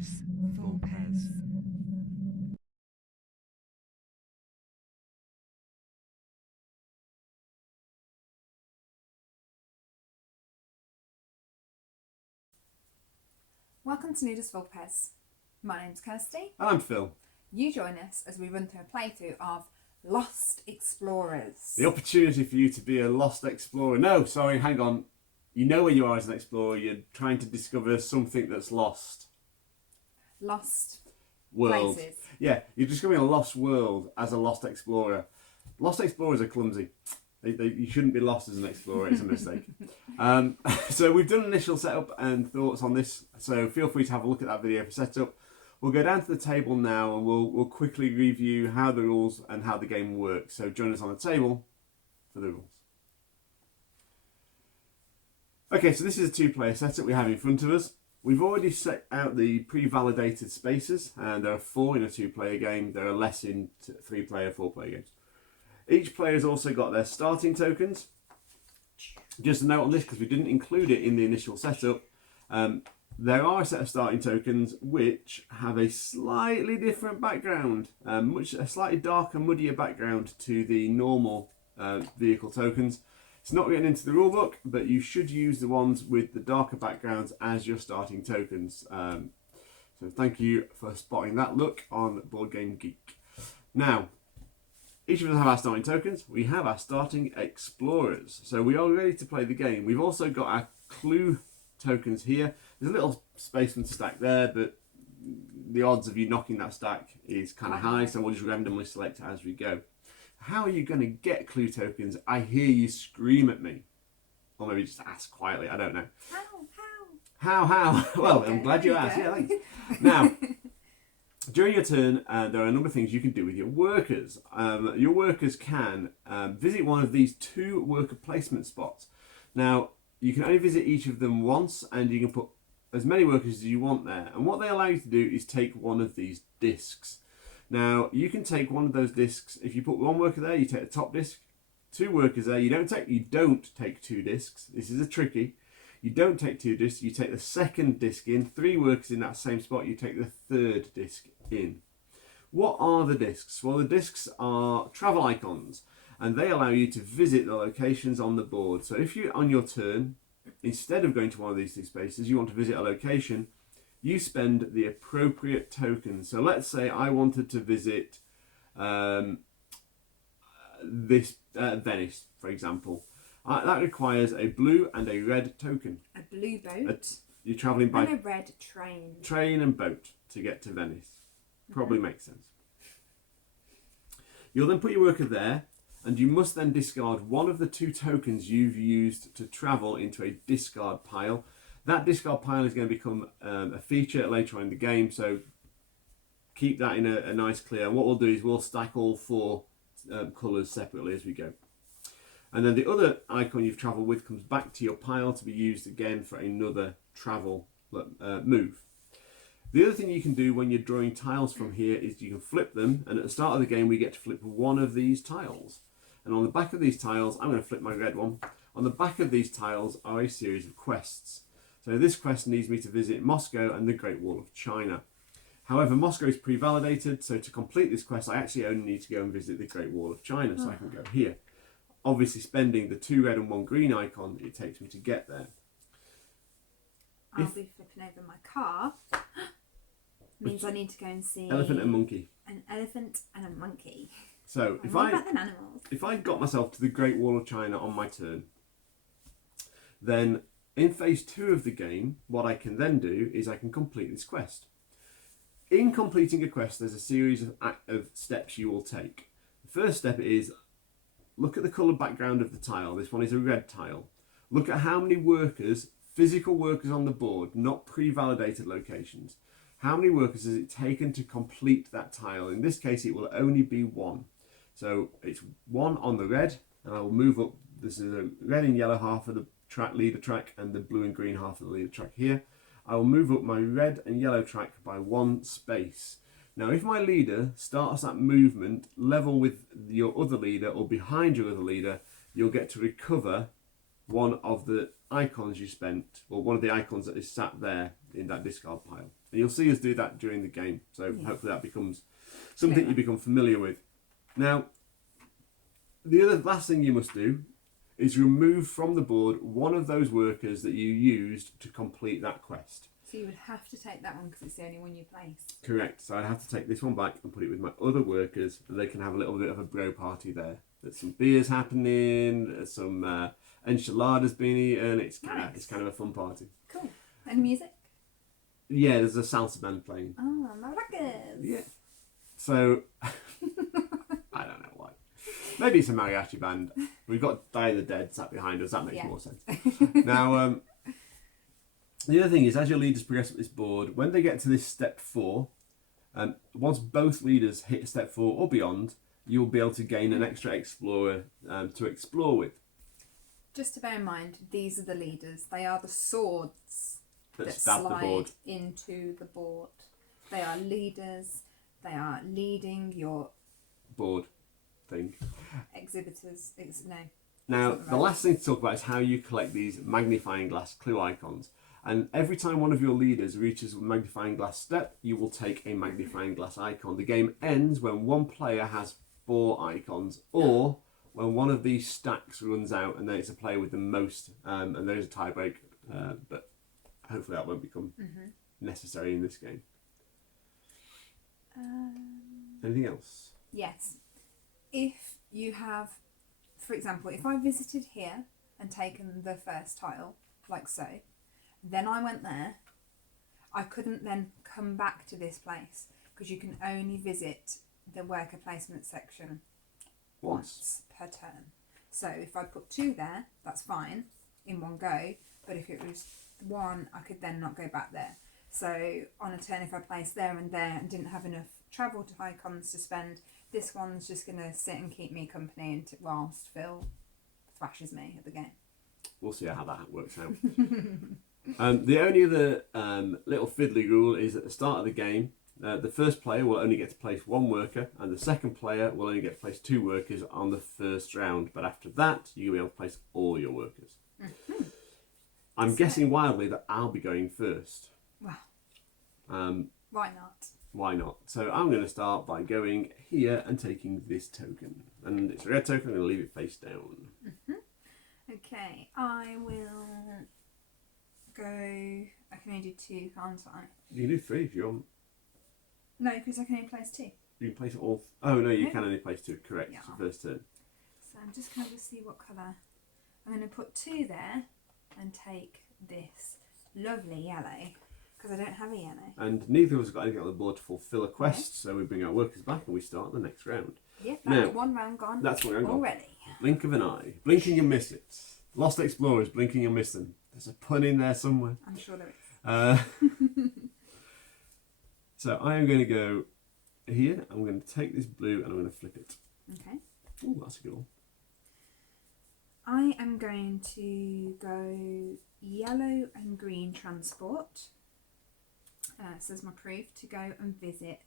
Ludus, Vulpes. Welcome to Ludus Vulpes. My name's Kirsty. And I'm Phil. You join us as we run through a playthrough of Lost Explorers. The opportunity for you to be a lost explorer. No, sorry, hang on. You know where you are as an explorer. You're trying to discover something that's lost. Lost World. places. Yeah, you're discovering a lost world as a lost explorer. Lost explorers are clumsy. You shouldn't be lost as an explorer. It's a mistake. So we've done initial setup and thoughts on this. So feel free to have a look at that video for setup. We'll go down to the table now and we'll quickly review how the rules and how the game works. So join us on the table for the rules. Okay, so this is a two-player setup we have in front of us. We've already set out the pre-validated spaces, and there are 4 in a two-player game. There are less in 3-player, 4-player games. Each player has also got their starting tokens. Just a note on this, because we didn't include it in the initial setup, there are a set of starting tokens which have a slightly different background, a slightly darker, muddier background to the normal vehicle tokens. It's not written into the rulebook, but you should use the ones with the darker backgrounds as your starting tokens. So thank you for spotting that look on Board Game Geek. Now, each of us have our starting tokens. We have our starting explorers. So we are ready to play the game. We've also got our clue tokens here. There's a little space for them to stack there, but the odds of you knocking that stack is kind of high, so we'll just randomly select it as we go. How are you going to get clue tokens? I hear you scream at me. Or maybe just ask quietly, I don't know. How? Well, okay, I'm glad you asked. Yeah, thanks. Now, during your turn, there are a number of things you can do with your workers. Your workers can visit one of these 2 worker placement spots. Now, you can only visit each of them once, and you can put as many workers as you want there. And what they allow you to do is take one of these discs. Now, you can take one of those discs. If you put 1 worker there, you take the top disc. 2 workers there, you don't take 2 discs. This is a tricky. You don't take 2 discs, you take the second disc in. 3 workers in that same spot, you take the 3rd disc in. What are the discs? Well, the discs are travel icons, and they allow you to visit the locations on the board. So if you, on your turn, instead of going to one of these 2 spaces, you want to visit a location, you spend the appropriate tokens. So let's say I wanted to visit Venice, for example. That requires a blue and a red token. A blue boat. You're travelling by and a red train. Train and boat to get to Venice. Probably makes sense. You'll then put your worker there, and you must then discard one of the 2 tokens you've used to travel into a discard pile. That discard pile is going to become a feature later on in the game, so keep that in a nice clear. And what we'll do is we'll stack all 4 colours separately as we go. And then the other icon you've travelled with comes back to your pile to be used again for another travel move. The other thing you can do when you're drawing tiles from here is you can flip them, and at the start of the game we get to flip one of these tiles. And on the back of these tiles, I'm going to flip my red one, on the back of these tiles are a series of quests. So this quest needs me to visit Moscow and the Great Wall of China. However, Moscow is pre-validated, so to complete this quest I actually only need to go and visit the Great Wall of China, so I can go here. Obviously spending the 2 red and 1 green icon it takes me to get there. I'll be flipping over my car. Means I need to go and see... Elephant and monkey. An elephant and a monkey. So if I got myself to the Great Wall of China on my turn, then in phase 2 of the game, what I can then do is I can complete this quest. In completing a quest, there's a series of steps you will take. The first step is look at the colour background of the tile. This one is a red tile. Look at how many workers, physical workers on the board, not pre-validated locations. How many workers has it taken to complete that tile? In this case, it will only be 1. So it's 1 on the red, and I will move up. This is a red and yellow half of the leader track, and the blue and green half of the leader track here. I will move up my red and yellow track by 1 space. Now, if my leader starts that movement level with your other leader or behind your other leader, you'll get to recover one of the icons you spent, or one of the icons that is sat there in that discard pile. And you'll see us do that during the game. So hopefully that becomes something Clever. you become familiar with. Now, the last thing you must do is remove from the board one of those workers that you used to complete that quest. So you would have to take that one because it's the only one you placed. Correct. So I'd have to take this one back and put it with my other workers, and they can have a little bit of a bro party there. There's some beers happening, there's some enchiladas being eaten. It's kind of a fun party. Cool. And music? Yeah, there's a salsa band playing. Oh, maracas. Yeah. So I don't know why. Maybe it's a mariachi band. We've got Die of the Dead sat behind us. That makes more sense. Now, the other thing is, as your leaders progress up this board, when they get to this step 4, once both leaders hit step 4 or beyond, you'll be able to gain an extra explorer to explore with. Just to bear in mind, these are the leaders. They are the swords that stab slide the board into the board. They are leaders. They are leading your board thing. exhibitors. Now, the last thing to talk about is how you collect these magnifying glass clue icons. And every time one of your leaders reaches a magnifying glass step, you will take a magnifying glass icon. The game ends when one player has 4 icons, or when one of these stacks runs out, and then it's a player with the most, and there is a tie break, but hopefully that won't become necessary in this game. Anything else? Yes. If you have, for example, if I visited here and taken the first tile, like so, then I went there, I couldn't then come back to this place because you can only visit the worker placement section once per turn. So if I put 2 there, that's fine in one go, but if it was 1, I could then not go back there. So on a turn, if I placed there and didn't have enough travel to icons to spend, this one's just going to sit and keep me company whilst Phil thrashes me at the game. We'll see how that works out. The only other little fiddly rule is at the start of the game, the first player will only get to place 1 worker, and the second player will only get to place 2 workers on the first round. But after that, you'll be able to place all your workers. I'm guessing wildly that I'll be going first. Wow. Why not? Why not? So I'm going to start by going here and taking this token. And it's a red token, I'm going to leave it face down. Okay, I will go... I can only do 2, can't I? You can do 3 if you want. No, because I can only place 2. You can place all... Oh no, you can only place 2, correct, Yeah. it's your first turn. So I'm just going to see what colour. I'm going to put 2 there and take this lovely yellow, because I don't have a yellow. And neither of us have got anything on the board to fulfil a quest, so we bring our workers back and we start the next round. Yeah, that's Now, 1 round gone. That's 1 round gone. Already. Blink of an eye. Blinking you'll miss it. Lost Explorers, blinking you'll miss them. There's a pun in there somewhere. I'm sure there is. So I am going to go here. I'm going to take this blue and I'm going to flip it. Okay. Oh, that's a good one. I am going to go yellow and green transport. Says my proof to go and visit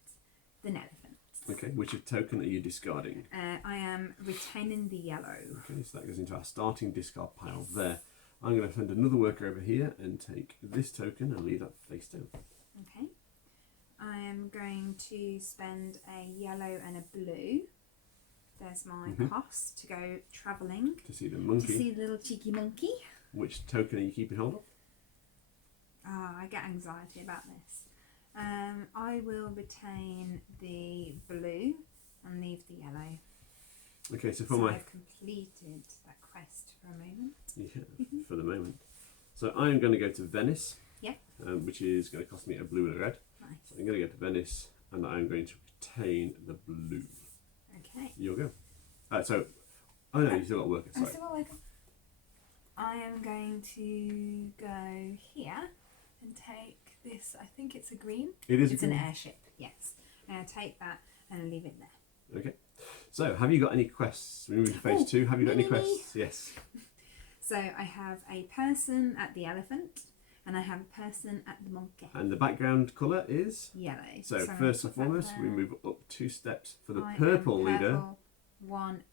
the elephants. Okay, which token are you discarding? I am retaining the yellow. Okay, so that goes into our starting discard pile there. I'm going to send another worker over here and take this token and leave that face down. Okay. I am going to spend a yellow and a blue. There's my cost to go travelling. To see the monkey. To see the little cheeky monkey. Which token are you keeping hold of? I get anxiety about this. I will retain the blue and leave the yellow. Okay, so I've completed that quest for a moment. Yeah, for the moment. So I'm going to go to Venice. Yeah. Which is going to cost me a blue and a red. Nice. So I'm going to go to Venice and I'm going to retain the blue. Okay. You'll go. Oh no, you still got workers. Sorry. I am going to go here and take this. I think it's a green. It is. It's an airship. Yes. I'm going to take that and leave it there. Okay. So, have you got any quests? We move to phase 2. Have you got any quests? Yes. So I have a person at the elephant, and I have a person at the monkey. And the background colour is? Yellow. So I'm first and gonna put that foremost, there. we move up 2 steps for the I am purple leader. purple, 1,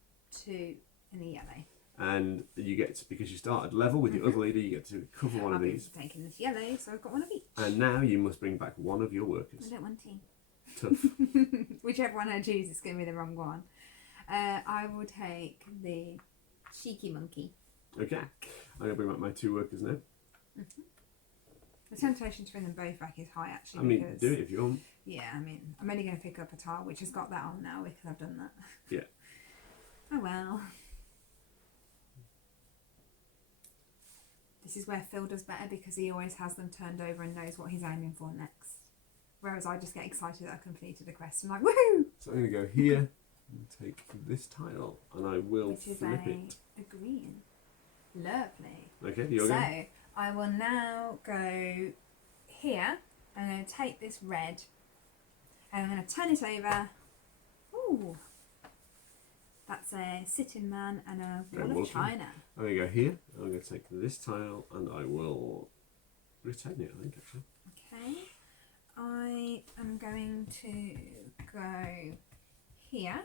2 in the yellow. And you get to, because you start at level with your other leader, you get to cover one of these. I'll be taking this yellow, so I've got one of each. And now you must bring back one of your workers. I don't want to. Tough. Whichever one I choose is going to be the wrong one. I will take the cheeky monkey. Okay. I'm going to bring back my 2 workers now. The temptation to bring them both back is high, actually. I mean, because, do it if you want. yeah, I mean, I'm only going to pick up a tile which has got that on now because I've done that. Yeah. Oh well. This is where Phil does better because he always has them turned over and knows what he's aiming for next. Whereas I just get excited that I've completed a quest. I'm like, woohoo! So I'm going to go here and take this tile, and I will Which is flip it. a green. Lovely. Okay, you're So going. I will now go here. I'm going to take this red and I'm going to turn it over. Ooh. That's a sitting man and a wall of china. I'm going to go here. I'm going to take this tile and I will retain it, I think, actually. Okay. I am going to go here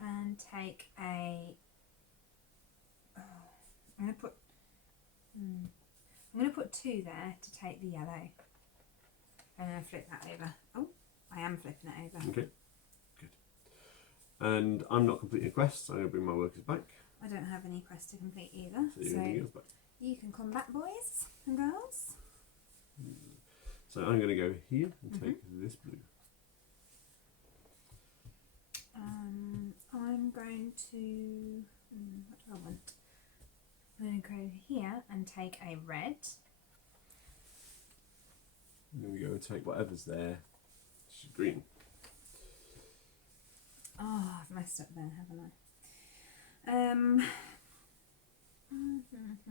and take a... Oh, I'm going to put 2 there to take the yellow. And then flip that over. Oh, I am flipping it over. Okay, good. And I'm not completing a quest, so I'm going to bring my workers back. I don't have any quests to complete either. So you're going to bring yours back. You can come back, boys and girls. So I'm going to go here and take this blue. I'm going to... what do I want? I'm going to go here and take a red. I'm going to go and take whatever's there. It's green. Oh, I've messed up there, haven't I?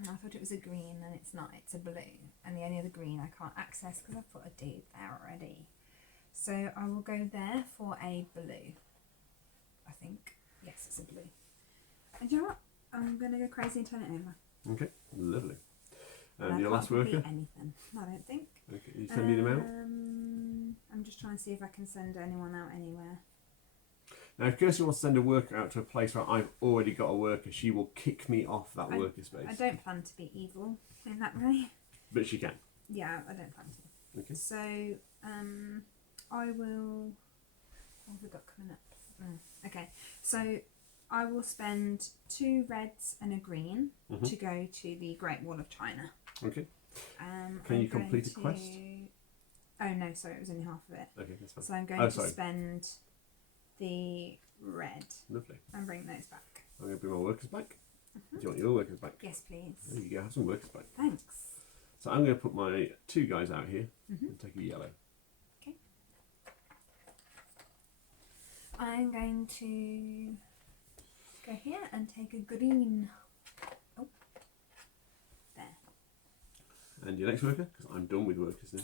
I thought it was a green and it's not, it's a blue. And the only other green I can't access because I've put a dude there already. So I will go there for a blue. I think. Yes, it's a blue. And you know what? I'm going to go crazy and turn it over. Okay, lovely. And And your last complete worker? anything, I don't think. Okay, are you sending him out? I'm just trying to see if I can send anyone out anywhere. Now, if Kirsty wants to send a worker out to a place where I've already got a worker, she will kick me off that worker space. I don't plan to be evil in that way. But she can. Yeah, I don't plan to. Okay. So, I will... What have we got coming up? Okay, so I will spend 2 reds and a green to go to the Great Wall of China. Okay. Can you complete a quest? Oh no, sorry, it was only half of it. Okay, that's fine. So I'm going to spend the red Lovely. and bring those back. I'm going to bring my workers back. Do you want your workers back? Yes, please. There you go, have some workers back. Thanks. So I'm going to put my 2 guys out here and take a yellow. Okay. I'm going to go here and take a green. Oh, there. And your next worker? Because I'm done with workers now.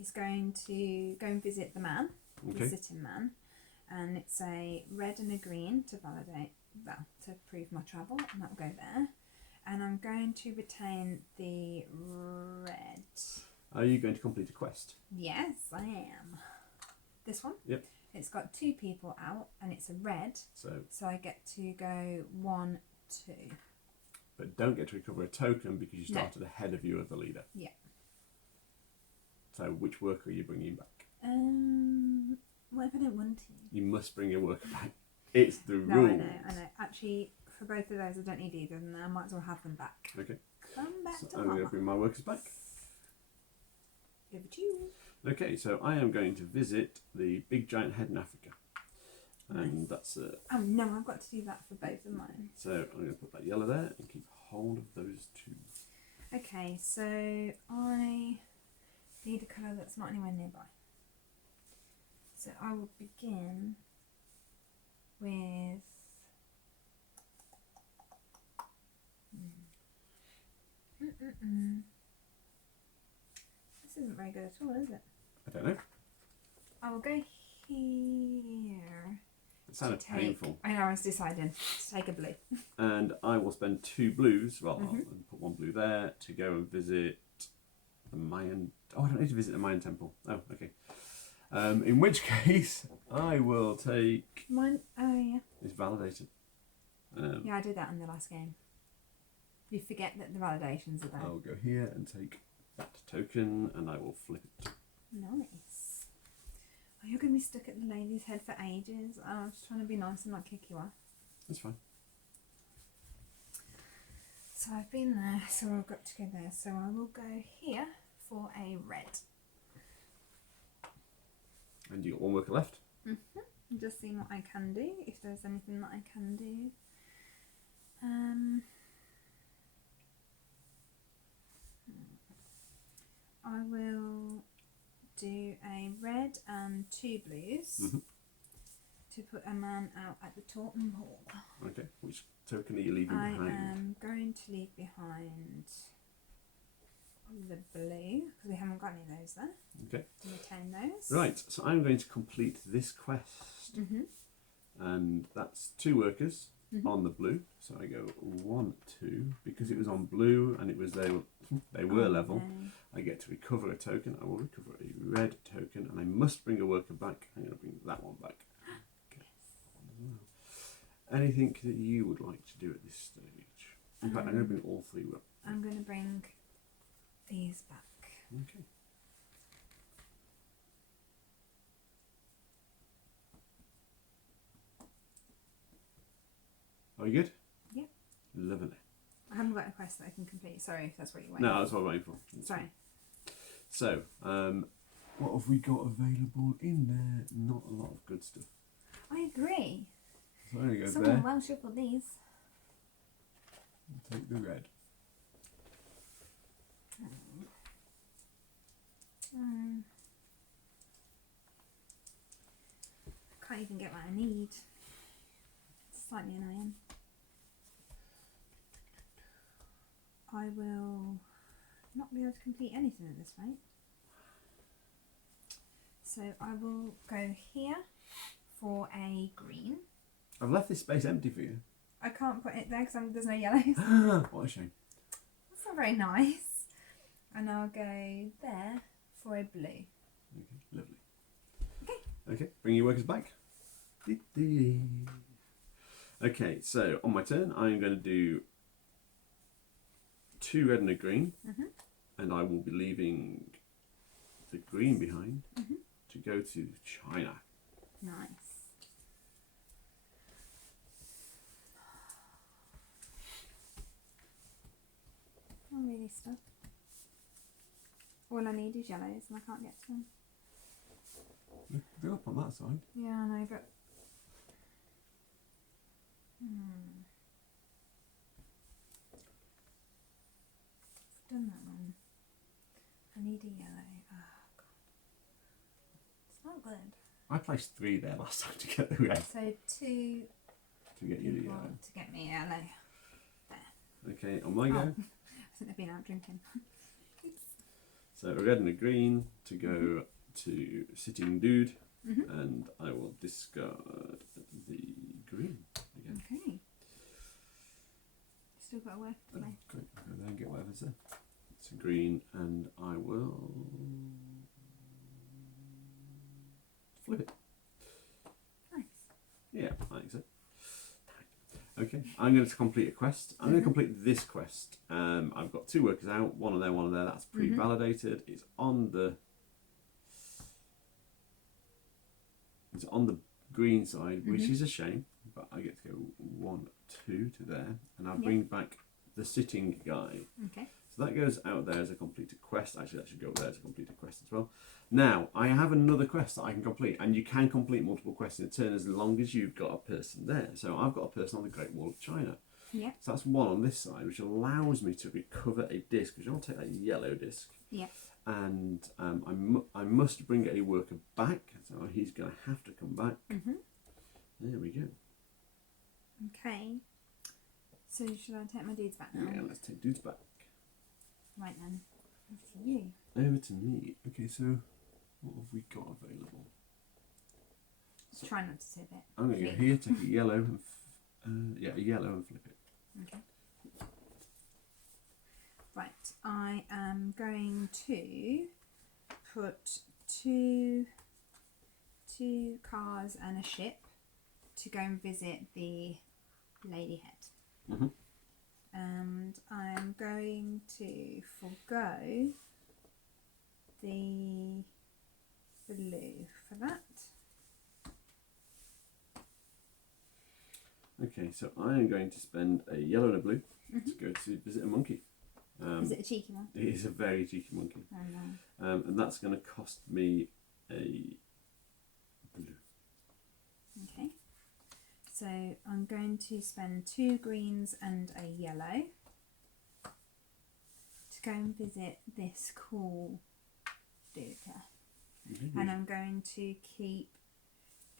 Is going to go and visit the man, Okay. the sitting man, and it's a red and a green to validate, well, to prove my travel, and that'll go there. And I'm going to retain the red. Are you going to complete a quest? Yes, I am. This one? Yep. It's got 2 people out, and it's a red, so I get to go 1, 2. But don't get to recover a token because you started ahead of your other leader. Yeah. So which worker are you bringing back? What if I don't want to? You must bring your worker back. It's the No, rules. I know. Actually, for both of those, I don't need either of them. I might as well have them back. Okay. Come back So to I'm going to mama. bring my workers back. Over to you. Okay, so I am going to visit the big giant head in Africa. And that's Oh no, I've got to do that for both of mine. so I'm going to put that yellow there and keep hold of those 2. Okay, so I need a colour that's not anywhere nearby. So I will begin with This isn't very good at all, is it? I don't know. I will go here. It sounded painful. I know, I was deciding to take a blue. And I will spend 2 blues, well, I'll put 1 blue there to go and visit the Mayan... Oh, I don't need to visit the Mayan temple. Oh, okay. In which case, I will take... Mine, oh yeah. It's validated. Yeah, I did that in the last game. You forget that the validations are there. I'll go here and take that token, and I will flip it. Nice. Oh, you're going to be stuck at the lady's head for ages. Oh, I was trying to be nice and not kick you off. That's fine. So I've been there, so I've got to go there. So I will go here for a red. And you got one worker left. Just seeing what I can do, if there's anything that I can do. I will do a red and 2 blues to put a man out at the Taunton Hall. Okay, which token are you leaving I behind? am going to leave behind the blue, because we haven't got any of those there. Okay. Retain those. Right, so I'm going to complete this quest. And that's 2 workers on the blue. So I go 1, 2, because it was on blue and it was they were level. No. I get to recover a token. I will recover a red token, and I must bring a worker back. I'm going to bring that one back. Okay. Anything that you would like to do at this stage? In fact, I'm going to bring all 3 up. I'm going to bring these back. Okay. Are you good? Yep. Lovely. I haven't got a quest that I can complete. Sorry if that's what you're waiting No, that's what I'm waiting for. Sorry. So, what have we got available in there? Not a lot of good stuff. I agree. So I'm going to go Someone there. well shuffled these. Take the red. Can't even get what I need. It's slightly annoying. I will not be able to complete anything at this rate. So I will go here for a green. I've left this space empty for you. I can't put it there because there's no yellows. What a shame. That's not very nice. And I'll go there for a blue. Okay, lovely. Okay. Okay, bring your workers back. Okay, so on my turn, I'm going to do 2 red and a green, and I will be leaving the green behind to go to China. Nice. I'm really stuck. All I need is yellows and I can't get to them. They're up on that side. Yeah, I know, but... I've done that one. I need a yellow. Oh, God. It's not good. I placed 3 there last time to get the red. So 2 To get you the people yellow. to get me a yellow. There. Okay, on my go. I think they've been out drinking. So a red and a green to go to sitting dude, and I will discard the green again. Okay. Still got to work to play. Great, I'll go there and get whatever's there. It's a green, and I will flip it. Nice. Yeah, I think so. Okay, I'm going to complete a quest. I'm going to complete this quest. I've got 2 workers out, one there, one there. That's pre-validated. It's on the green side, which is a shame, but I get to go 1, 2 to there, and I'll bring back the sitting guy. Okay. So that goes out there as a completed quest. Actually, that should go there as a completed quest as well. Now, I have another quest that I can complete, and you can complete multiple quests in a turn as long as you've got a person there. So I've got a person on the Great Wall of China. Yeah. So that's 1 on this side, which allows me to recover a disc, which I'll take that yellow disc. Yeah. And I must bring a worker back, so he's going to have to come back. There we go. Okay. So should I take my dudes back now? Yeah, let's take dudes back. Right then. Over to you. Over to me. Okay, so what have we got available? Just try not to tip it. I'm going to go here, take a yellow, and a yellow and flip it. Okay. Right, I am going to put two cars and a ship to go and visit the lady head. Mhm. And I'm going to forgo the blue for that. Okay, so I am going to spend a yellow and a blue to go to visit a monkey. Is it a cheeky one? It is a very cheeky monkey. Oh no. And that's going to cost me a blue. Okay. So I'm going to spend 2 greens and a yellow to go and visit this cool dude here. And I'm going to keep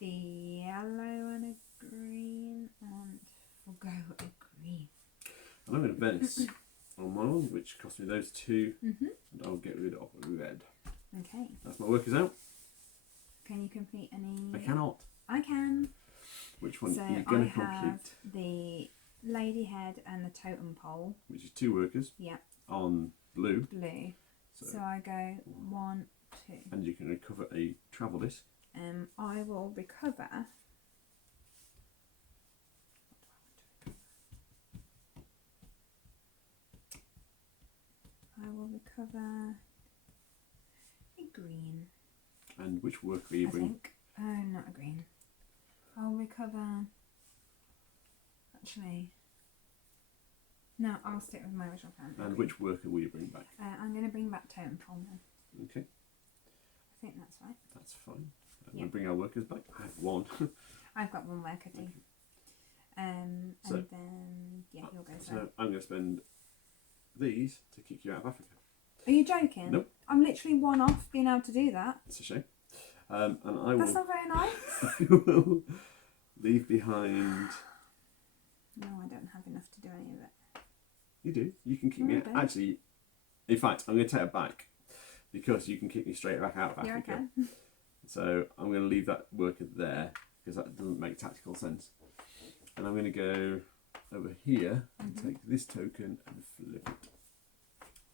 the yellow and a green and forgo a green. And I'm going to Venice on my one, which cost me those 2, and I'll get rid of red. Okay. That's my workers out. Can you complete any? I cannot. I can. Which one So are you going to I have complete? the lady head and the totem pole. Which is 2 workers Yeah. on blue. Blue. So, So I go 1, 2. and you can recover a travel disc. I will recover. I will recover a green. And which worker are you I bringing? think. Oh, not a green. I'll recover. Actually, no. I'll stick with my original plan. And which worker will you bring back? I'm going to bring back totem pole then. Okay, I think that's right. that's fine. Yeah. We'll bring our workers back. I have 1. I've got 1 worker too. So- And then yeah, you'll go. So I'm going to spend these to kick you out of Africa. Are you joking? Nope. I'm literally 1 off being able to do that. It's a shame. And I That's will, not very nice. I will leave behind. No, I don't have enough to do any of it. You do. You can kick No, me I out. don't. Actually, in fact, I'm going to take it back because you can kick me straight back out of Yeah, I Africa. can. So I'm going to leave that worker there because that doesn't make tactical sense. And I'm going to go over here and take this token and flip it.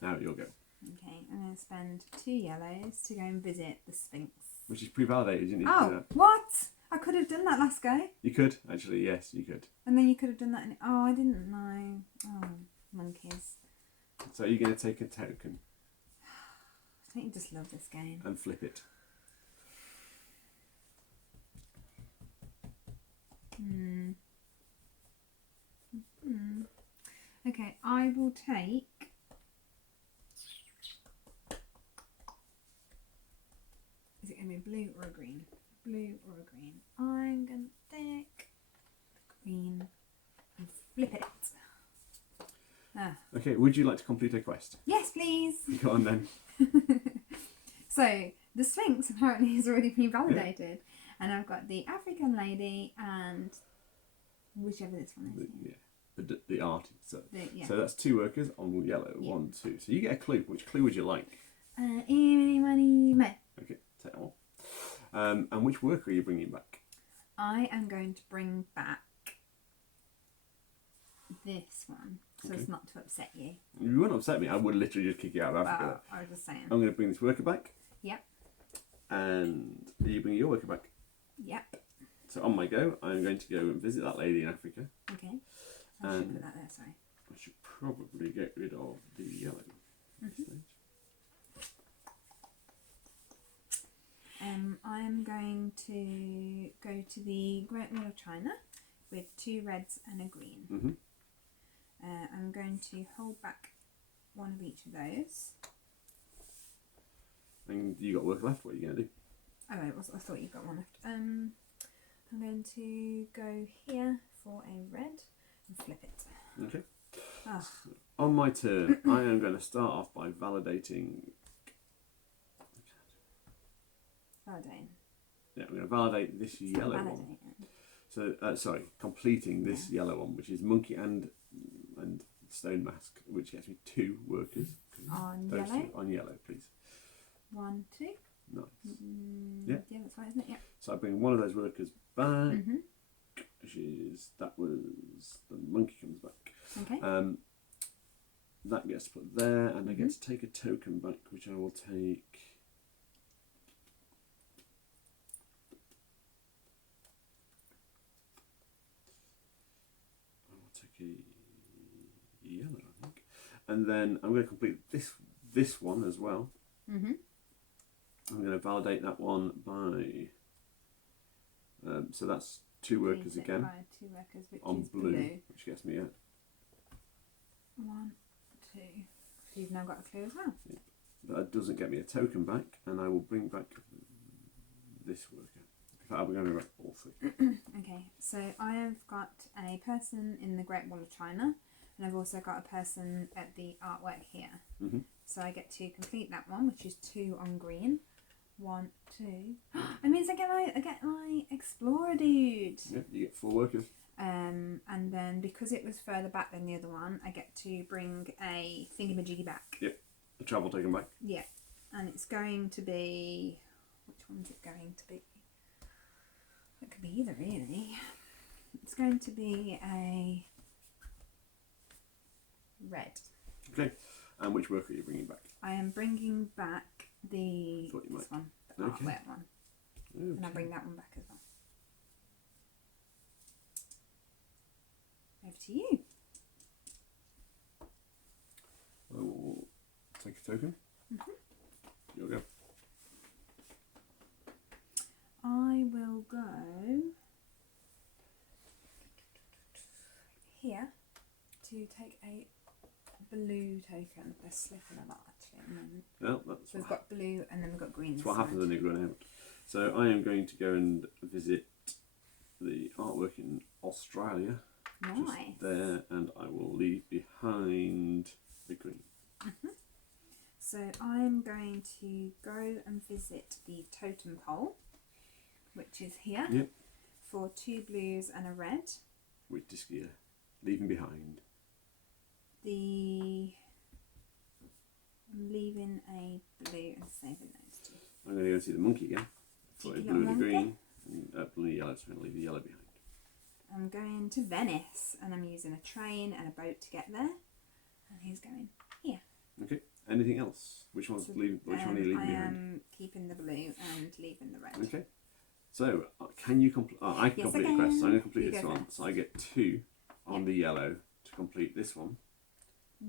Now you'll go. Okay, I'm going to spend 2 yellows to go and visit the Sphinx. Which is pre-validated. You didn't need to do Oh, that. what? I could have done that last go. You could actually. Yes, you could. And then you could have done that. Oh, I didn't know. Oh, monkeys. So you're going to take a token I think you just love this game. and flip it. Okay, I will take. Is it going to be a blue or a green? Blue or a green? I'm going to take the green and flip it. Ah. Okay. Would you like to complete a quest? Yes, please. Go on then. So the Sphinx apparently has already been validated, and I've got the African lady and whichever this one is. Yeah. The art. So, Yeah. so that's 2 workers on yellow. Yeah. 1, 2. So you get a clue. Which clue would you like? Eeny, money, mo. Okay. Take that one. And which worker are you bringing back? I am going to bring back this one, so Okay. as not to upset you. You wouldn't upset me. I would literally just kick you out of Africa. Well, I was just saying. I'm going to bring this worker back. Yep. And you bring your worker back. Yep. So on my go, I'm going to go and visit that lady in Africa. Okay. I should put that there. Sorry. I should probably get rid of the yellow. at this stage. I am going to go to the Great Wall of China with 2 reds and a green. Mhm. I'm going to hold back 1 of each of those. And you got work left. What are you going to do? Oh, I thought you got 1 left. I'm going to go here for a red and flip it. Okay. Oh, On my turn, I am going to start off by validating. validating. Yeah, I'm going to validate this yellow one. Validating. So, sorry, completing this yellow one, which is monkey and stone mask, which gets me 2 workers. On Those yellow? 2 on yellow, please. 1, 2. Nice. Yeah, Yeah. that's right, isn't it? Yeah. So I bring one of those workers back, which is the monkey comes back. Okay. That gets put there, and I get to take a token back, which I will take. And then I'm going to complete this one as well. Mm-hmm. I'm going to validate that one by. So that's 2 workers again. By 2 workers, which on is blue, which gets me 1, 2. So you've now got a clue as well. Yeah. But that doesn't get me a token back, and I will bring back this worker. In fact, I'm going to bring back all 3. Okay, so I have got a person in the Great Wall of China, and I've also got a person at the artwork here. Mm-hmm. So I get to complete that one, which is 2 on green. 1, 2. That means I get my explorer dude. Yeah, you get 4 workers. And then because it was further back than the other one, I get to bring a thingamajiggy back. Yep, the travel taken back. Yeah, and it's going to be, which one's it going to be? It could be either, really. It's going to be a red. Okay, and which worker are you bringing back? I am bringing back this one, the Okay. artwork one. Okay. And I'll bring that one back as well. Over to you. I will take a token. Mm-hmm. You'll go. I will go here to take a blue token. They're slipping a lot actually at the moment. Well, that's So we've got blue and then we've got green. That's what happens when you run out. So I am going to go and visit the artwork in Australia. Nice. Just there, and I will leave behind the green. Mm-hmm. So I'm going to go and visit the totem pole, which is here, Yep. for 2 blues and a red. Which disc are you leaving behind? I'm leaving a blue and saving those 2. I'm going to go and see the monkey again. For a Cheeky blue and a little green. And blue and yellow, so I'm going to leave the yellow behind. I'm going to Venice and I'm using a train and a boat to get there. And he's going here. Okay. Anything else? Which one's leaving? Which one are you leaving I behind? am keeping the blue and leaving the red. Okay. So can you complete? Oh, I can Yes, complete I the quest. can. So I'm going to complete You this go one. first. So I get 2 on the yellow to complete this one.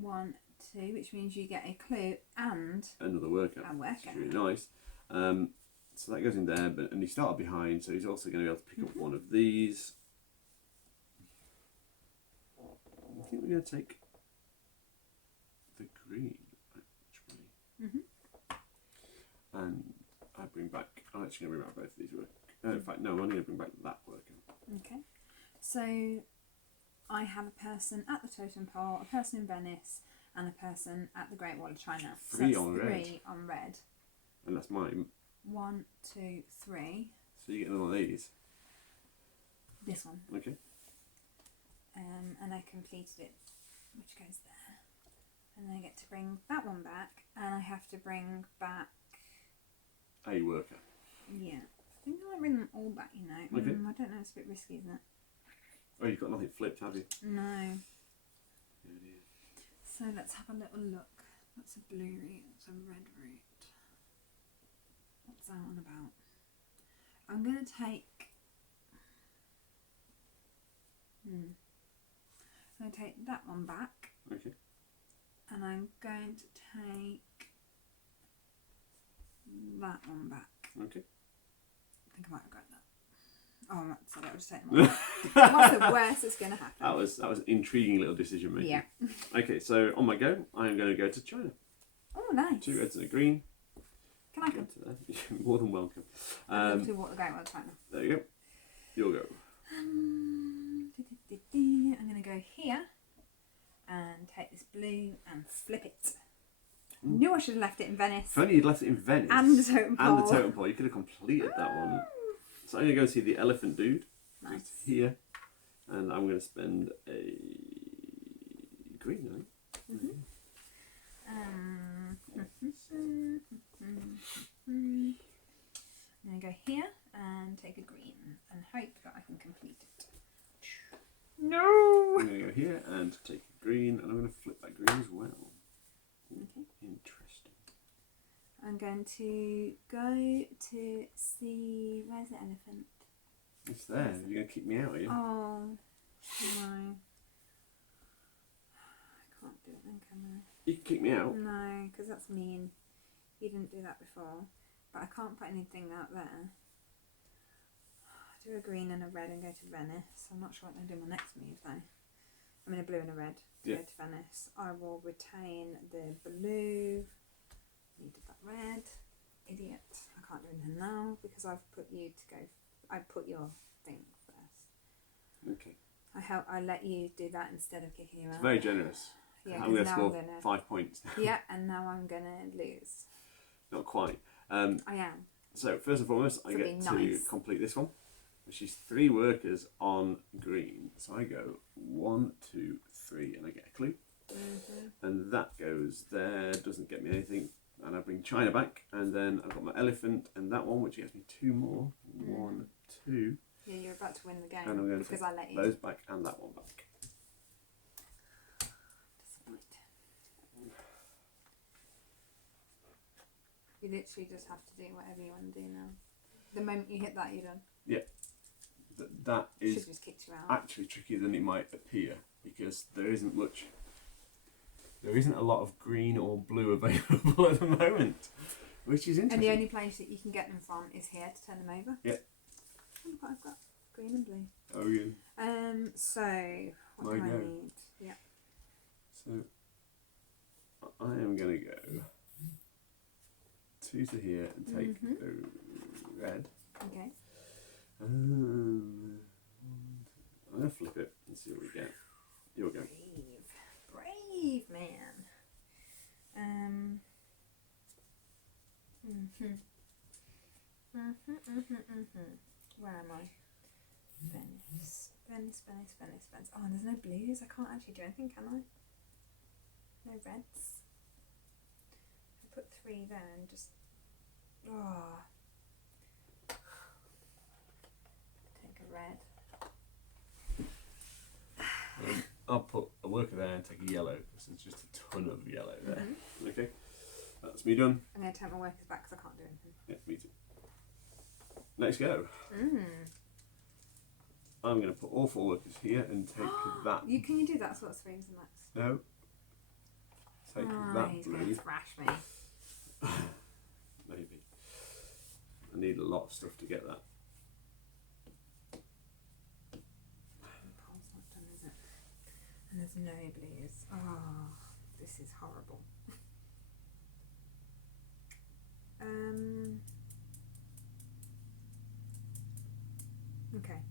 1, 2, which means you get a clue and Another worker. a worker. Which is really nice. So that goes in there, and he started behind, so he's also going to be able to pick up one of these. I think we're going to take the green, actually. And I'm actually going to bring back both of these workers. In fact, no, I'm only going to bring back that worker. Okay. So I have a person at the totem pole, a person in Venice, and a person at the Great Wall of China. So 3 that's on red. 3 on red. And that's mine. 1, 2, 3. So you get another one of these. This one. Okay. And I completed it, which goes there. And then I get to bring that one back, and I have to bring back, A worker. yeah. I think I might bring them all back, you know. Okay. I don't know, it's a bit risky, isn't it? Oh, you've got nothing flipped, have you? No. Oh, dear. So let's have a little look. That's a blue root, that's a red root. What's that one about? I'm going to take... I'm going to take that one back. Okay. And I'm going to take that one back. Okay. I think I might regret that. Oh, I'm not sorry, I'll just take them all. What's the worst that's going to happen? That was an intriguing little decision making. Yeah. Okay, so on my go, I'm going to go to China. Oh, nice. 2 reds and a green. Can I Go to there. You're more than welcome. I'd love to walk the Great Wall of China. There you go. You'll go. I'm going to go here and take this blue and flip it. I knew I should have left it in Venice. If only you'd left it in Venice. And the totem pole. And the totem pole. You could have completed that one. So I'm going to go see the elephant dude. Nice. Just here. And I'm going to spend a green, I think. I'm going to go here and take a green and hope that I can complete it. No! I'm going to go here and take a green, and I'm going to flip that green as well. Okay. Interesting. I'm going to go to see... Where's the elephant? It's there. You're going to kick me out, are you? Oh, no. I can't do it then, can I? You can kick me out. No, because that's mean. You didn't do that before. But I can't put anything out there. Do a green and a red and go to Venice. I'm not sure what I'm going to do my next move though. I mean a blue and a red to go to Venice. I will retain the blue. Needed that red. Idiot. I can't do anything now because I've put you to go. I put your thing first. Okay. I let you do that instead of kicking you out. It's very generous. Yeah, I'm going to score 5 points. Yeah, and now I'm going to lose. Not quite. I am. So first and foremost, I get to complete this one, which is 3 workers on green. So I go 1, 2, 3, and I get a clue. And that goes there. Doesn't get me anything. And I bring China back, and then I've got my elephant and that one, which gets me 2 more. 1, 2. Yeah, you're about to win the game And I'm going to because take I let you. those back and that one back. You literally just have to do whatever you want to do now. The moment you hit that, you're done. Yeah. That is Should just kicked you out. actually trickier than it might appear because there isn't much. There isn't a lot of green or blue available at the moment, which is interesting. And the only place that you can get them from is here to turn them over. Yeah. Oh, but I've got green and blue. Oh yeah. So what do I need? Yeah. So I am going to go 2 to here and take the red. Okay. I'm going to flip it and see what we get. You'll go. Brave man. Where am I? Venice. Oh, there's no blues. I can't actually do anything, can I? No reds. I put 3 there and just. Oh. Take a red. I'll put a worker there and take a yellow because there's just a ton of yellow there. Okay, that's me done. I'm going to take my workers back because I can't do anything. Yeah, me too. Next go. I'm going to put all 4 workers here and take that. Can you do that sort of 3 is the max? No. Take that he's blue. going to thrash me. Maybe. I need a lot of stuff to get that. Pole's not done, is it? And there's no blues. Oh, this is horrible. Okay.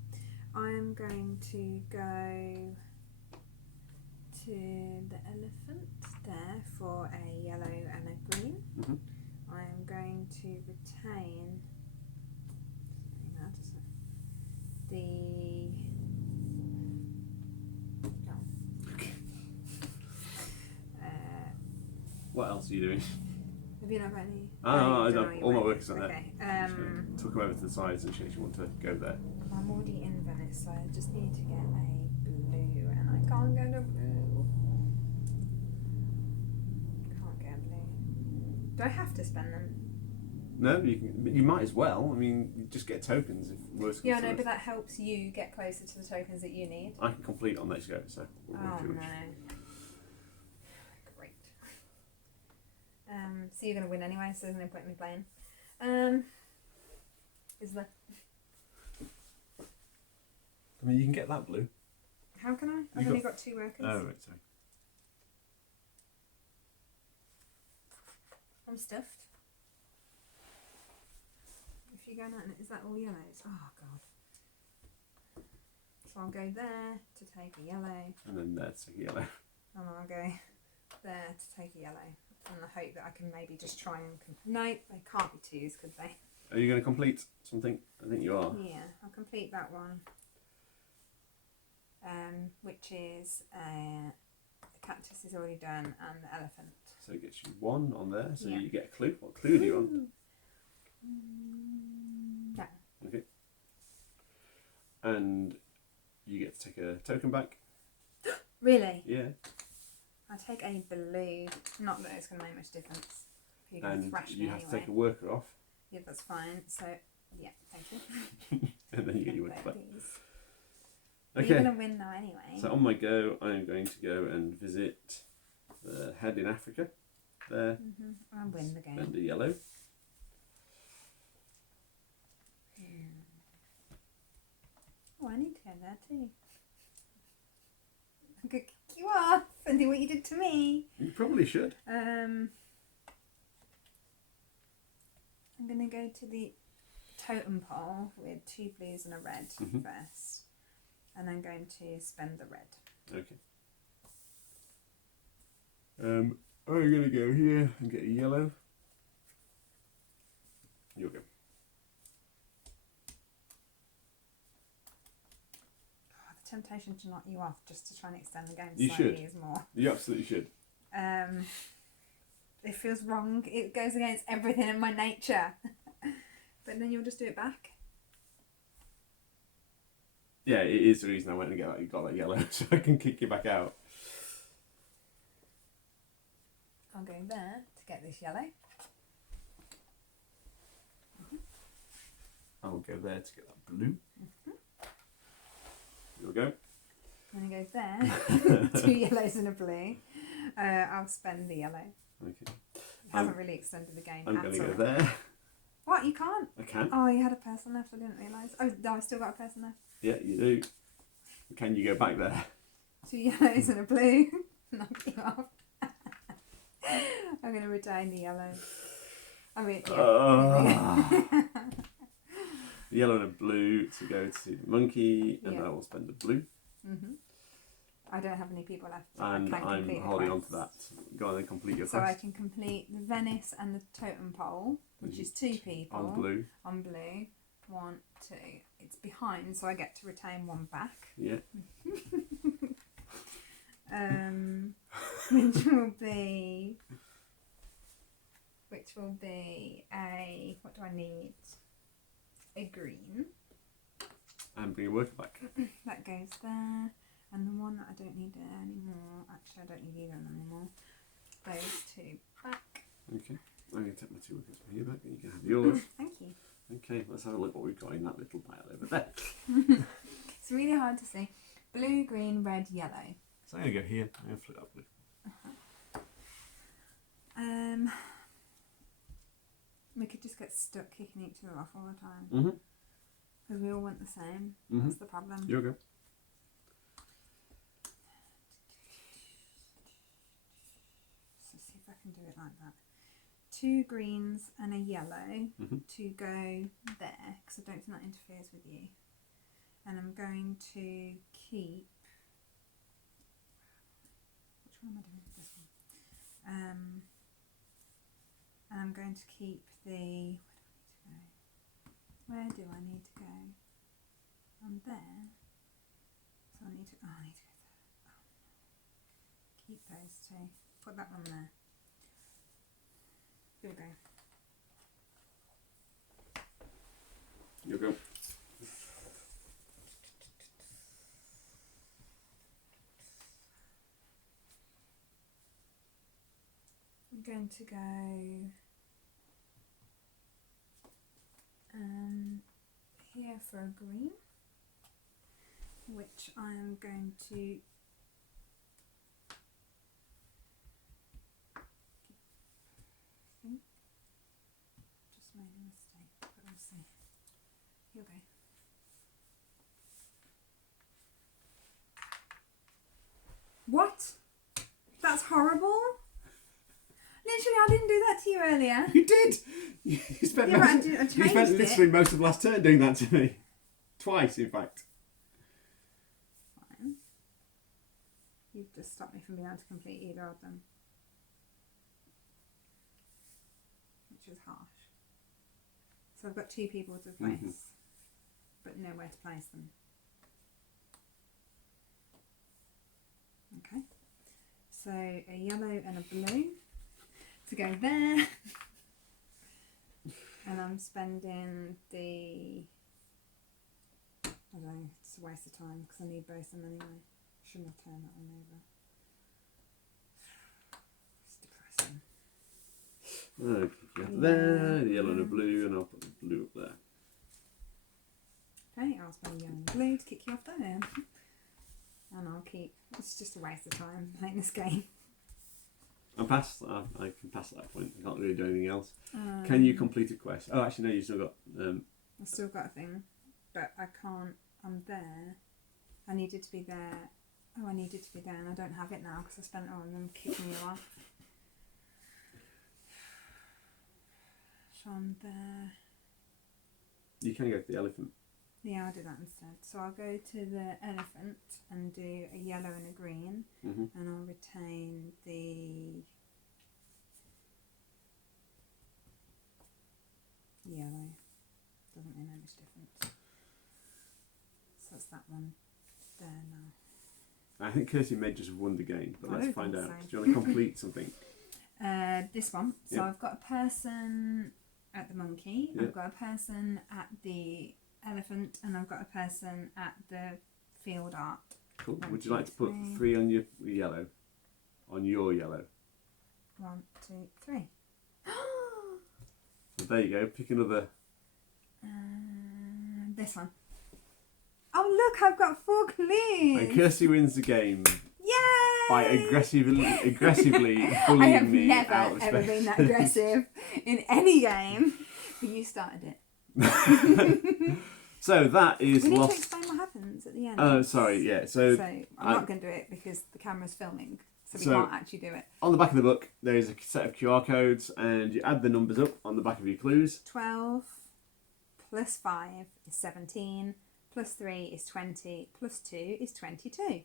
I'm going to go to the elephant there for a yellow and a green. I'm going to retain the what else are you doing? have you not got any? All my workers are there. Okay. Took them over to the sides in case you want to go there. I'm already in Venice, so I just need to get a blue, and I can't get a blue. Can't get a blue. Do I have to spend them? No, you might as well. I mean, you just get tokens if worse comes Yeah, to no, worse. but that helps you get closer to the tokens that you need. I can complete on next go, so. Oh no. Great. So you're gonna win anyway, so there's no point in me playing. Is there? I mean, you can get that blue. How can I? I've only got 2 workers. Oh, right, sorry. I'm stuffed. If you go out, is that all yellows? Oh god. So I'll go there to take a yellow. And then there to take a yellow. And I'll go there to take a yellow. And I hope that I can maybe just try and... No, they can't be 2s, could they? Are you going to complete something? I think you are. Yeah, I'll complete that one. Which is the cactus is already done and the elephant. So it gets you 1 on there, so Yeah. you get a clue. What clue do you want? That. Okay. And you get to take a token back. Really? Yeah. I take a blue. Not that it's going to make much difference. You're going to And thrash me you have anyway. to take a worker off. Yeah, that's fine. So, yeah, thank you. And then you get your worker back. Please. Okay. You're going to win now anyway. So on my go, I am going to go and visit head in Africa. There. I'll win the game. Spend a yellow. Oh, I need to go there too. I could kick you off and do what you did to me. You probably should. I'm going to go to the totem pole with 2 blues and a red first. And then going to spend the red. Okay. I'm going to go here and get a yellow. You'll go. The temptation to knock you off just to try and extend the game You slightly should. is more. You absolutely should. It feels wrong. It goes against everything in my nature. But then you'll just do it back. Yeah, it is the reason I went and got that yellow, so I can kick you back out. I'll go there to get this yellow. I'll go there to get that blue. You'll go. I'm going to go there. 2 yellows and a blue. I'll spend the yellow. Okay. It hasn't really extended the game I'm at going to all. go there. What? You can't? I can. Oh, you had a person left. I didn't realise. Oh, no, I've still got a person left. Yeah, you do. Can you go back there? 2 yellows and a blue. Knock you off. I'm going to retain the yellow. I mean, yeah. Yellow and a blue to go to the monkey, and I will spend the blue. I don't have any people left. So And I can I'm complete holding on quest. to that. Go on and complete your So quest. I can complete the Venice and the totem pole, which is 2 people. On blue. On blue. 1, 2. It's behind, so I get to retain 1 back. Yeah. Which will be a, what do I need? A green. And bring your worker back. That goes there. And the one that I don't need anymore, actually I don't need either of them anymore, those 2 back. Okay. I'm going to take my 2 workers from here back, and you can have yours. Thank you. Okay, let's have a look what we've got in that little pile over there. It's really hard to see. Blue, green, red, yellow. So I'm going to go here. I'm going to flip that blue. We could just get stuck kicking each other off all the time. Mm-hmm. Because we all want the same. Mm-hmm. That's the problem. You'll go. So see if I can do it like that. 2 greens and a yellow to go there, because I don't think that interferes with you. And I'm going to keep... Which one am I doing? This one. And I'm going to keep the... Where do I need to go? I'm there. So I need to... Oh, I need to go there. Oh. Keep those 2. Put that one there. Here we go. You'll go. I'm going to go here for a green, which I am going to just made a mistake, but we'll see. Here we go. What? That's horrible. Literally, I didn't do that to you earlier. You did! You spent, Yeah, most, but I you spent changed literally it. most of last turn doing that to me. Twice, in fact. Fine. You've just stopped me from being able to complete either of them. Which is harsh. So I've got 2 people to place, but nowhere to place them. Okay. So a yellow and a blue to go there. And I'm spending the... I don't know, it's a waste of time because I need both of them anyway. Shouldn't have turned that one over. It's depressing. Okay, you have there, the yellow and the blue, and I'll put the blue up there. Okay, I'll spend yellow and blue to kick you off there. And I'll keep... It's just a waste of time playing this game. I'm past. I can pass at that point. I can't really do anything else. Can you complete a quest? Oh, actually, no. You still got. I've still got a thing, but I can't. I'm there. I needed to be there. Oh, I needed to be there, and I don't have it now because I spent it on them kicking you off. So I'm there. You can go to the elephant. Yeah, I'll do that instead. So I'll go to the elephant and do a yellow and a green, and I'll retain the yellow. Doesn't really make much difference. So that's that one there now. I think Kirsty may just have won the game, but let's find out. So. Do you want to complete something? This one. So I've got a person at the monkey. I've got a person at the elephant, and I've got a person at the field art. Cool. 1, Would you 2, like to put 3 on your yellow? On your yellow. 1, 2, 3. So there you go. Pick another. This one. Oh look, I've got 4 clues. And Kirsty wins the game Yay! by aggressively I bullying have me never out of ever space. been that aggressive in any game. But you started it. So that is We need lost. to explain what happens at the end. Oh, sorry. Yeah. So I'm not going to do it because the camera's filming, so we So- can't actually do it. on the back of the book, there is a set of QR codes, and you add the numbers up on the back of your clues. 12 plus 5 is 17, plus 3 is 20, plus 2 is 22.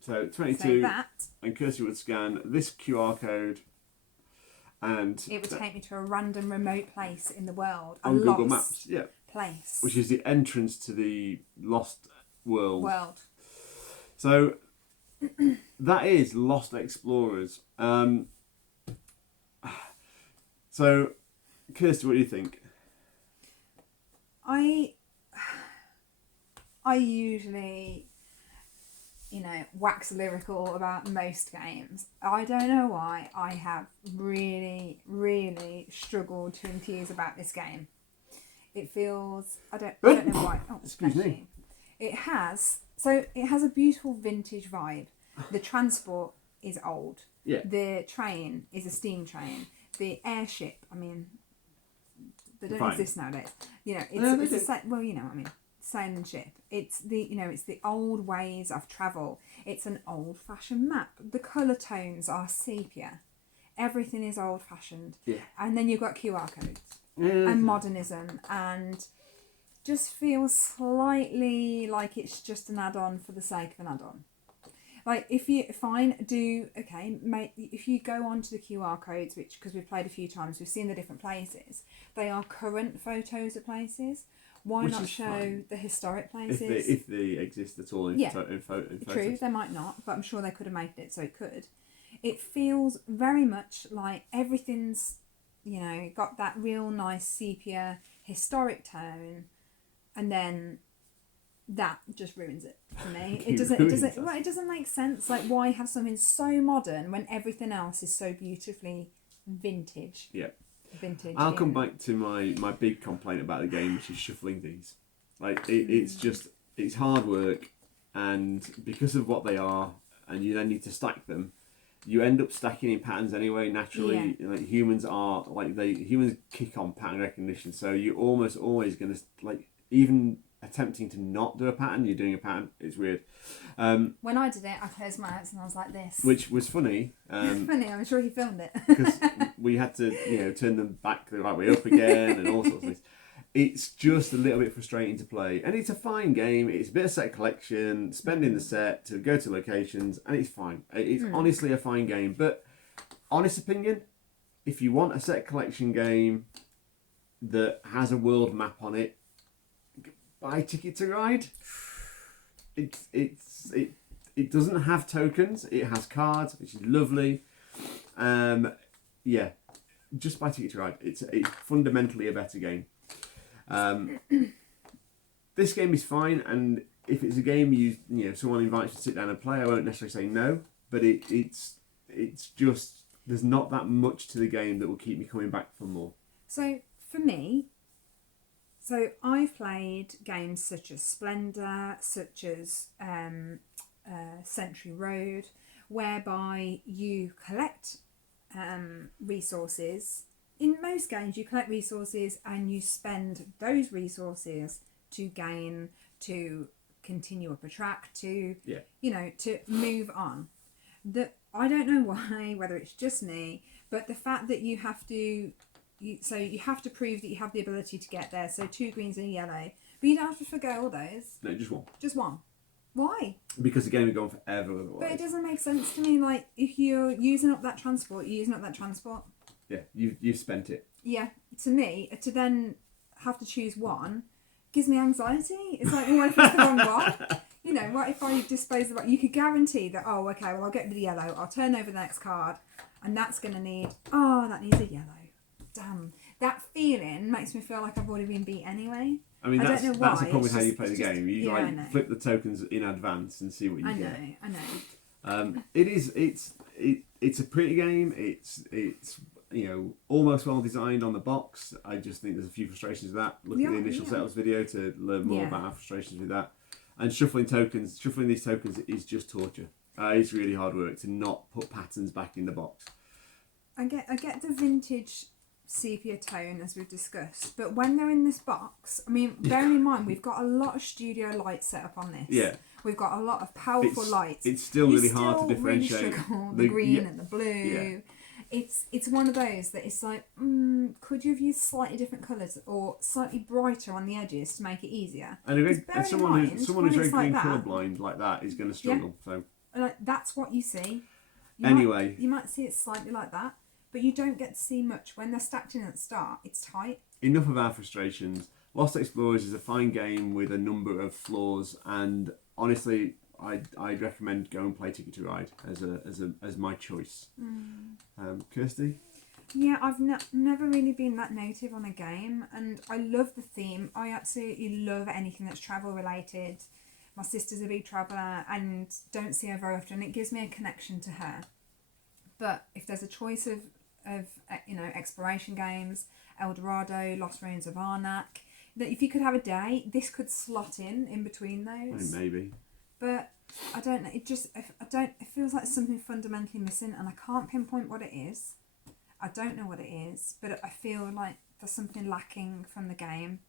So So 22, that, and Kirsty would scan this QR code, and it would take me to a random remote place in the world. A on Google lost Maps, yeah, place. which is the entrance to the lost world. World. So that is Lost Explorers. So, Kirsty, what do you think? I usually, wax lyrical about most games. I don't know why I have really, really struggled to enthuse about this game. It feels I don't know why. Oh, Excuse bless me. you. It has a beautiful vintage vibe. The transport is old. Yeah. The train is a steam train. The airship, I mean, they don't Fine. exist nowadays. It's No, they it's a do. well, what I mean. Sailing ship. It's the old ways of travel. It's an old-fashioned map. The colour tones are sepia. Everything is old-fashioned. Yeah. And then you've got QR codes Yeah. and modernism, and just feels slightly like it's just an add-on for the sake of an add-on. Like if you if you go onto the QR codes, which because we've played a few times, we've seen the different places. They are current photos of places. Why Which not is show fine. the historic places? If they exist at all in, Yeah. in photos. True, they might not, but I'm sure they could have made it so it could. It feels very much like everything's, got that real nice sepia historic tone, and then that just ruins it for me. It doesn't make sense. Like, why have something so modern when everything else is so beautifully vintage? Yeah. Vintage. I'll come back to my big complaint about the game, which is shuffling these. Like it's hard work, and because of what they are, and you then need to stack them, you end up stacking in patterns anyway. Naturally, like humans kick on pattern recognition, so you're almost always going to even attempting to not do a pattern, you're doing a pattern. It's weird. When I did it, I closed my eyes and I was like this. Which was funny. Funny, I'm sure he filmed it. Because we had to, turn them back the right way up again and all sorts of things. It's just a little bit frustrating to play. And it's a fine game. It's a bit of set collection, spending the set to go to locations, and it's fine. It's honestly a fine game. But, honest opinion, if you want a set collection game that has a world map on it, buy Ticket to Ride. It doesn't have tokens. It has cards, which is lovely. Just buy Ticket to Ride. It's fundamentally a better game. This game is fine, and if it's a game someone invites you to sit down and play, I won't necessarily say no. But it's just there's not that much to the game that will keep me coming back for more. So for me, I've played games such as Splendor, such as Century Road, whereby you collect resources. In most games, you collect resources and you spend those resources to gain, to continue up a track, to to move on. I don't know why, whether it's just me, but the fact that you have to prove that you have the ability to get there. So 2 greens and a yellow, but you don't have to forgo all those. No, just one. Just one. Why? Because the game would go on forever otherwise. But it doesn't make sense to me. Like, if you're using up that transport, you're using up that transport. Yeah, you've spent it. Yeah, to me, to then have to choose one gives me anxiety. It's like, what if it's the wrong one? You know, what if I dispose of it? You could guarantee that, oh, okay, well, I'll get rid of the yellow, I'll turn over the next card, and that's going to need, that needs a yellow. Damn. That feeling makes me feel like I've already been beat anay. I mean, that's don't know why. the problem with how you It's play the just- game. You I flip the tokens in advance and see what you I get. know. It's a pretty game. It's almost well designed on the box. I just think there's a few frustrations with that. Look at the initial setups video to learn more about our frustrations with that. And shuffling these tokens is just torture. It's really hard work to not put patterns back in the box. I get the vintage sepia tone, as we've discussed, but when they're in this box, I mean, bearing in mind we've got a lot of studio lights set up on this. Yeah. We've got a lot of powerful lights. It's still really hard to differentiate really struggle, the green and the blue. Yeah. It's one of those that it's like, could you have used slightly different colours or slightly brighter on the edges to make it easier? And someone who's very green colourblind like that is going to struggle. So like, that's what you see. You might see it slightly like that, but you don't get to see much when they're stacked in at the start. It's tight. Enough of our frustrations. Lost Explorers is a fine game with a number of flaws, and honestly, I'd recommend go and play Ticket to Ride as my choice. Kirsty? Yeah, I've never really been that native on a game, and I love the theme. I absolutely love anything that's travel related. My sister's a big traveller and don't see her very often. It gives me a connection to her. But if there's a choice of exploration games, El Dorado, Lost Ruins of Arnak, that if you could have a day, this could slot in between those. Maybe. But I don't know. It feels like something fundamentally missing, and I can't pinpoint what it is. I don't know what it is, but I feel like there's something lacking from the game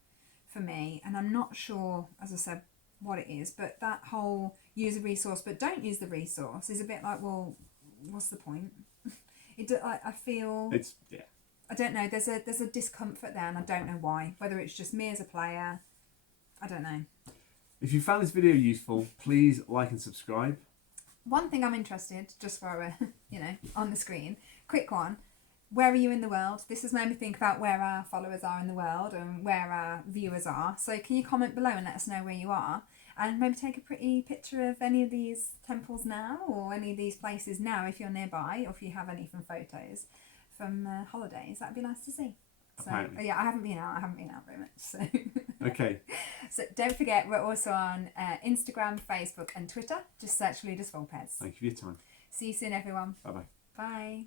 for me, and I'm not sure, as I said, what it is. But that whole use a resource but don't use the resource is a bit like, well, what's the point? I feel I don't know. There's a discomfort there, and I don't know why. Whether it's just me as a player, I don't know. If you found this video useful, please like and subscribe. One thing I'm interested, just for on the screen, quick one. Where are you in the world? This has made me think about where our followers are in the world and where our viewers are. So can you comment below and let us know where you are? And maybe take a pretty picture of any of these temples now, or any of these places now if you're nearby, or if you have any from photos from holidays. That'd be nice to see. So yeah, I haven't been out very much. So okay. So don't forget, we're also on Instagram, Facebook and Twitter. Just search Ludus Vulpes. Thank you for your time. See you soon, everyone. Bye-bye. Bye.